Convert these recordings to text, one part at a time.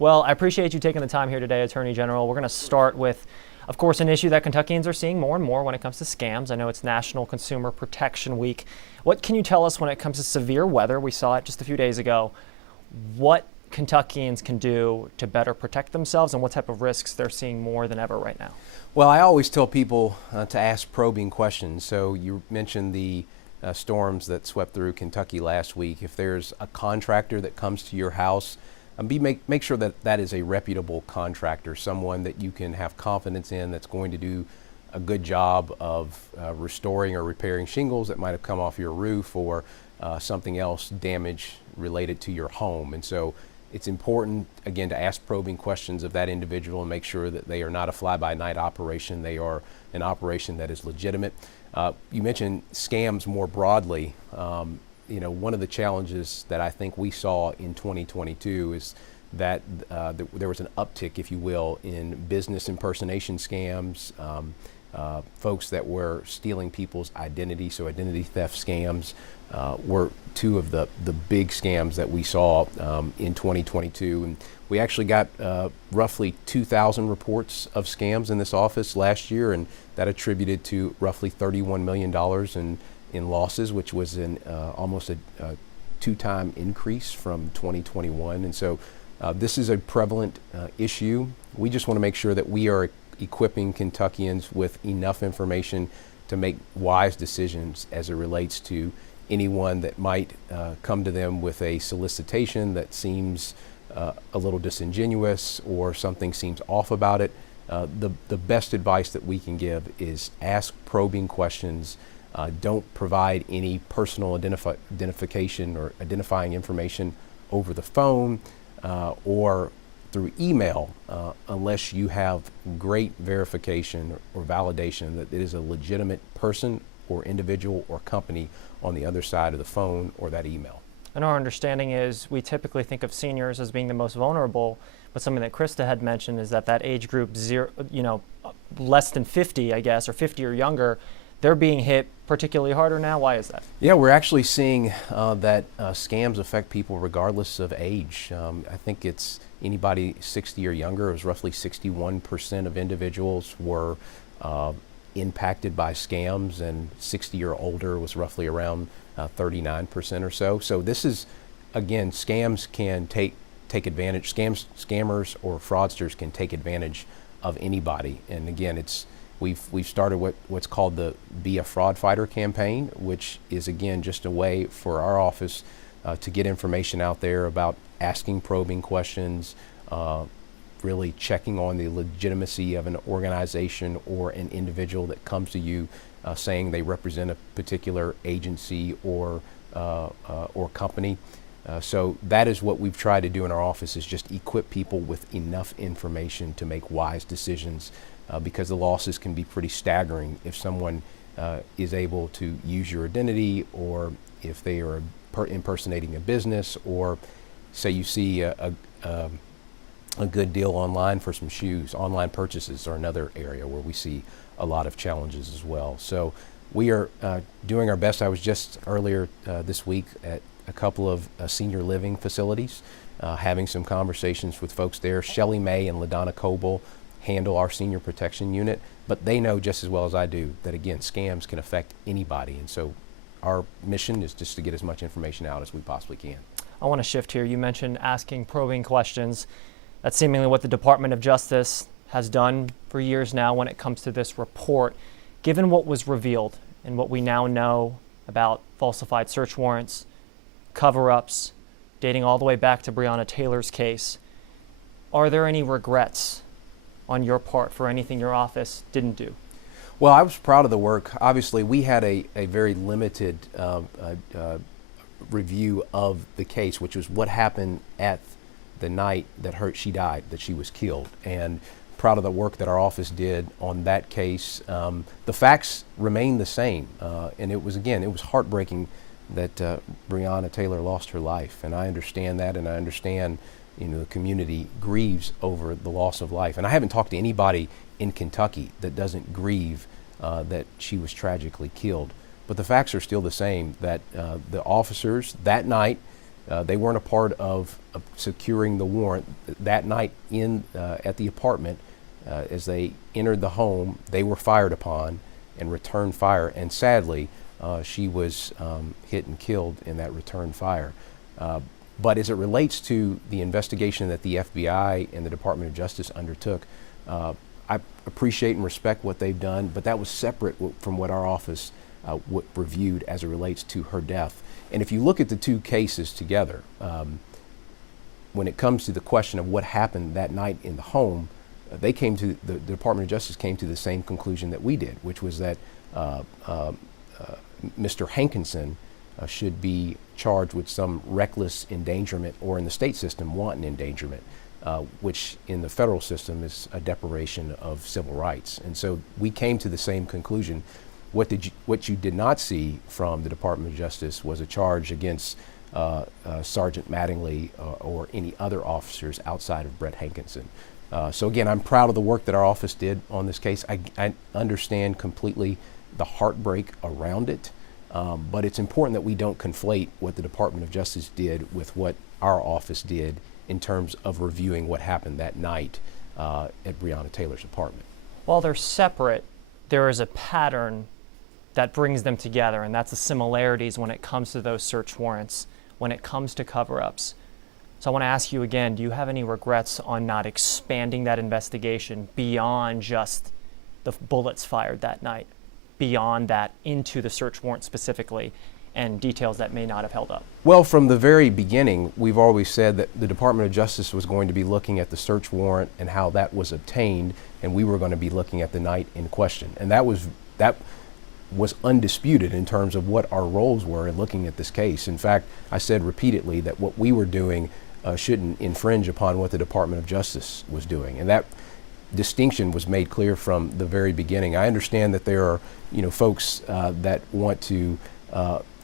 Well, I appreciate you taking the time here today, Attorney General. We're going to start with, of course, an issue that Kentuckians are seeing more and more when it comes to scams. I know it's National Consumer Protection Week. What can you tell us when it comes to severe weather? We saw it just a few days ago. What Kentuckians can do to better protect themselves and what type of risks they're seeing more than ever right now? Well, I always tell people to ask probing questions. So you mentioned the storms that swept through Kentucky last week. If there's a contractor that comes to your house, make sure that that is a reputable contractor, someone that you can have confidence in, that's going to do a good job of restoring or repairing shingles that might have come off your roof, or something else, damage related to your home. And so it's important, again, to ask probing questions of that individual and make sure that they are not a fly-by-night operation. They are an operation that is legitimate. You mentioned scams more broadly. One of the challenges that I think we saw in 2022 is that there was an uptick, if you will, in business impersonation scams, folks that were stealing people's identity. So identity theft scams were two of the big scams that we saw in 2022. And we actually got roughly 2,000 reports of scams in this office last year, and that attributed to roughly $31 million in losses, which was almost a two-time increase from 2021. And so this is a prevalent issue. We just want to make sure that we are equipping Kentuckians with enough information to make wise decisions as it relates to anyone that might come to them with a solicitation that seems a little disingenuous or something seems off about it. The best advice that we can give is ask probing questions. Don't provide any personal identification or identifying information over the phone or through email unless you have great verification or validation that it is a legitimate person or individual or company on the other side of the phone or that email. And our understanding is we typically think of seniors as being the most vulnerable, but something that Krista had mentioned is that age group less than 50, I guess, or 50 or younger, they're being hit particularly harder now. Why is that? Yeah, we're actually seeing that scams affect people regardless of age. I think it's anybody 60 or younger. It was roughly 61% of individuals were impacted by scams, and 60 or older was roughly around 39% or so. So this is, again, scams can take advantage. Scammers or fraudsters can take advantage of anybody. And again, we've started what's called the Be a Fraud Fighter campaign, which is, again, just a way for our office to get information out there about asking probing questions, really checking on the legitimacy of an organization or an individual that comes to you saying they represent a particular agency or company. So that is what we've tried to do in our office, is just equip people with enough information to make wise decisions, because the losses can be pretty staggering if someone is able to use your identity, or if they are impersonating a business, or say you see a good deal online for some shoes. Online purchases are another area where we see a lot of challenges as well. So we are doing our best. I was just earlier this week at a couple of senior living facilities, having some conversations with folks there. Shelley May and LaDonna Coble handle our senior protection unit, but they know just as well as I do that, again, scams can affect anybody. And so our mission is just to get as much information out as we possibly can. I want to shift here. You mentioned asking probing questions. That's seemingly what the Department of Justice has done for years now when it comes to this report. Given what was revealed and what we now know about falsified search warrants, cover-ups, dating all the way back to Breonna Taylor's case, are there any regrets on your part for anything your office didn't do? Well, I was proud of the work. Obviously, we had a very limited review of the case, which was what happened at the night that she died, that she was killed. And proud of the work that our office did on that case. The facts remain the same. And it was heartbreaking that Breonna Taylor lost her life. And I understand that, and I understand, the community grieves over the loss of life. And I haven't talked to anybody in Kentucky that doesn't grieve that she was tragically killed. But the facts are still the same, that the officers that night They weren't a part of securing the warrant that night at the apartment. As they entered the home, they were fired upon and returned fire. And sadly, she was hit and killed in that return fire. But as it relates to the investigation that the FBI and the Department of Justice undertook, I appreciate and respect what they've done, but that was separate from what our office reviewed as it relates to her death. And if you look at the two cases together, when it comes to the question of what happened that night in the home, the Department of Justice came to the same conclusion that we did, which was that Mr. Hankinson should be charged with some reckless endangerment, or in the state system, wanton endangerment, which in the federal system is a deprivation of civil rights. And so we came to the same conclusion. What you did not see from the Department of Justice was a charge against Sergeant Mattingly or any other officers outside of Brett Hankinson. So again, I'm proud of the work that our office did on this case. I understand completely the heartbreak around it, but it's important that we don't conflate what the Department of Justice did with what our office did in terms of reviewing what happened that night at Breonna Taylor's apartment. While they're separate, there is a pattern that brings them together, and that's the similarities when it comes to those search warrants, when it comes to cover-ups. So I want to ask you again, do you have any regrets on not expanding that investigation beyond just the bullets fired that night, beyond that into the search warrant specifically, and details that may not have held up? Well, from the very beginning, we've always said that the Department of Justice was going to be looking at the search warrant and how that was obtained, and we were going to be looking at the night in question. And that was undisputed in terms of what our roles were in looking at this case. In fact, I said repeatedly that what we were doing shouldn't infringe upon what the Department of Justice was doing. And that distinction was made clear from the very beginning. I understand that there are, folks that want to,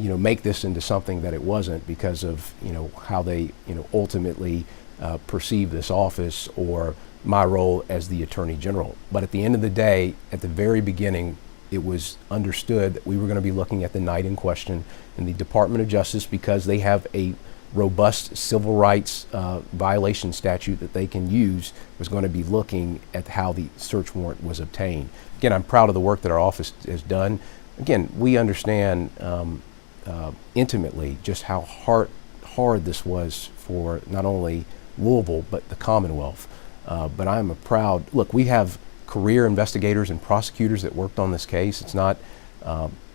make this into something that it wasn't because of, how they, ultimately perceive this office or my role as the Attorney General. But at the end of the day, at the very beginning, it was understood that we were going to be looking at the night in question, and the Department of Justice, because they have a robust civil rights violation statute that they can use, was going to be looking at how the search warrant was obtained. Again, I'm proud of the work that our office has done. Again, we understand intimately just how hard this was for not only Louisville, but the Commonwealth. But I'm proud. Look, we have career investigators and prosecutors that worked on this case.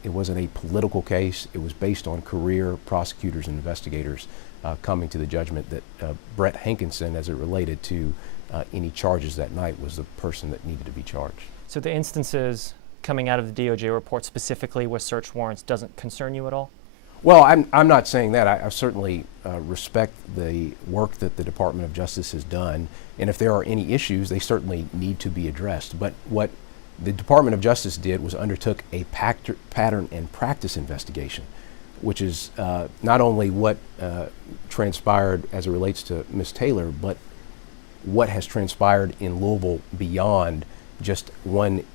It wasn't a political case. It was based on career prosecutors and investigators coming to the judgment that Brett Hankinson, as it related to any charges that night, was the person that needed to be charged. So the instances coming out of the DOJ report specifically with search warrants doesn't concern you at all? Well, I'm not saying that. I certainly respect the work that the Department of Justice has done, and if there are any issues, they certainly need to be addressed. But what the Department of Justice did was undertook a pattern and practice investigation, which is not only what transpired as it relates to Ms. Taylor, but what has transpired in Louisville beyond just one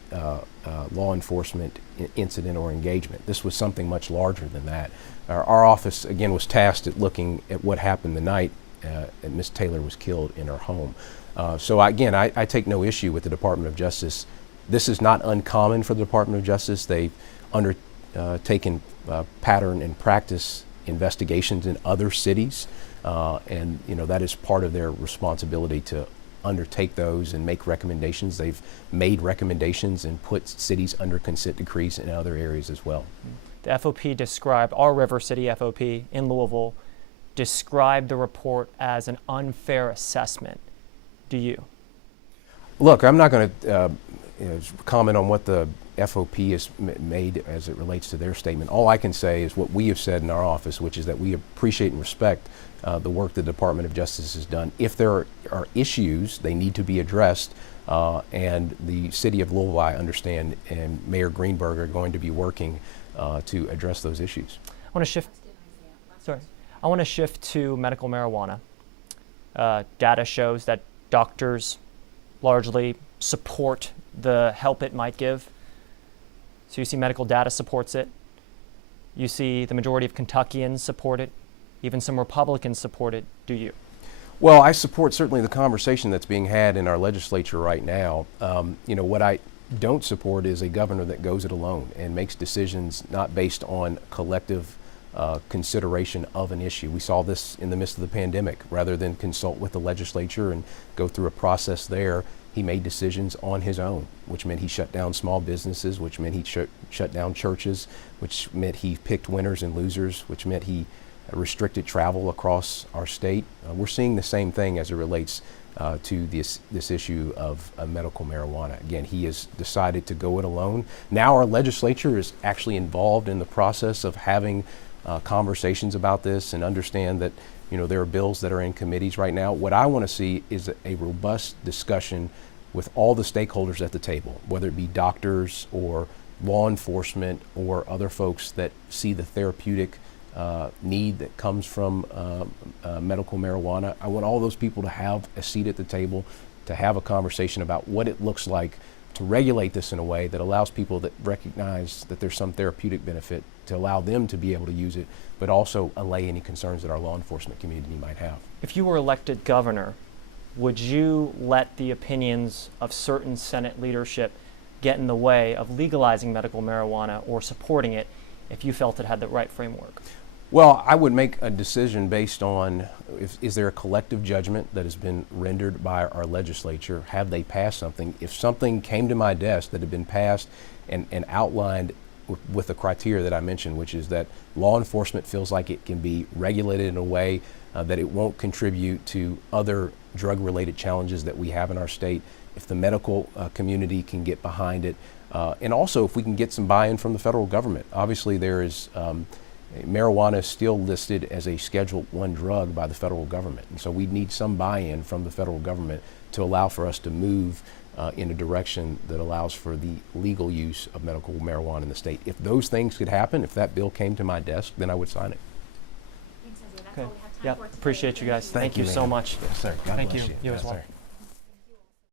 law enforcement incident or engagement. This was something much larger than that. Our office, again, was tasked at looking at what happened the night and Ms. Taylor was killed in her home. So again, I take no issue with the Department of Justice. This is not uncommon for the Department of Justice. They've undertaken pattern and practice investigations in other cities, and that is part of their responsibility to undertake those and make recommendations. They've made recommendations and put cities under consent decrees in other areas as well. The FOP described, our River City FOP in Louisville, described the report as an unfair assessment. Do you? Look, I'm not going to comment on what the FOP has made as it relates to their statement. All I can say is what we have said in our office, which is that we appreciate and respect the work the Department of Justice has done. If there are issues, they need to be addressed, and the city of Louisville, I understand, and Mayor Greenberg are going to be working to address those issues. I want to shift to medical marijuana. Data shows that doctors largely support the help it might give. So you see medical data supports it. You see the majority of Kentuckians support it. Even some Republicans support it. Do you? Well, I support certainly the conversation that's being had in our legislature right now. What I don't support is a governor that goes it alone and makes decisions not based on collective consideration of an issue. We saw this in the midst of the pandemic. Rather than consult with the legislature and go through a process there, he made decisions on his own, which meant he shut down small businesses, which meant he shut down churches, which meant he picked winners and losers, which meant he restricted travel across our state. We're seeing the same thing as it relates to this issue of medical marijuana. Again, he has decided to go it alone. Now our legislature is actually involved in the process of having conversations about this and understand that there are bills that are in committees right now. What I want to see is a robust discussion with all the stakeholders at the table, whether it be doctors or law enforcement or other folks that see the therapeutic need that comes from medical marijuana. I want all those people to have a seat at the table, to have a conversation about what it looks like to regulate this in a way that allows people that recognize that there's some therapeutic benefit to allow them to be able to use it, but also allay any concerns that our law enforcement community might have. If you were elected governor, would you let the opinions of certain Senate leadership get in the way of legalizing medical marijuana or supporting it if you felt it had the right framework? Well, I would make a decision based on is there a collective judgment that has been rendered by our legislature? Have they passed something? If something came to my desk that had been passed and outlined with the criteria that I mentioned, which is that law enforcement feels like it can be regulated in a way that it won't contribute to other drug-related challenges that we have in our state, if the medical community can get behind it, and also if we can get some buy-in from the federal government. Obviously, there is marijuana is still listed as a Schedule I drug by the federal government, and so we need some buy-in from the federal government to allow for us to move in a direction that allows for the legal use of medical marijuana in the state. If those things could happen, if that bill came to my desk, then I would sign it. Thanks, Isaiah. That's Okay. all we have time Yeah, for today. appreciate you guys. Thank you so ma'am. much. Yes, sir. God Thank bless you. you. You Yes, as well. sir.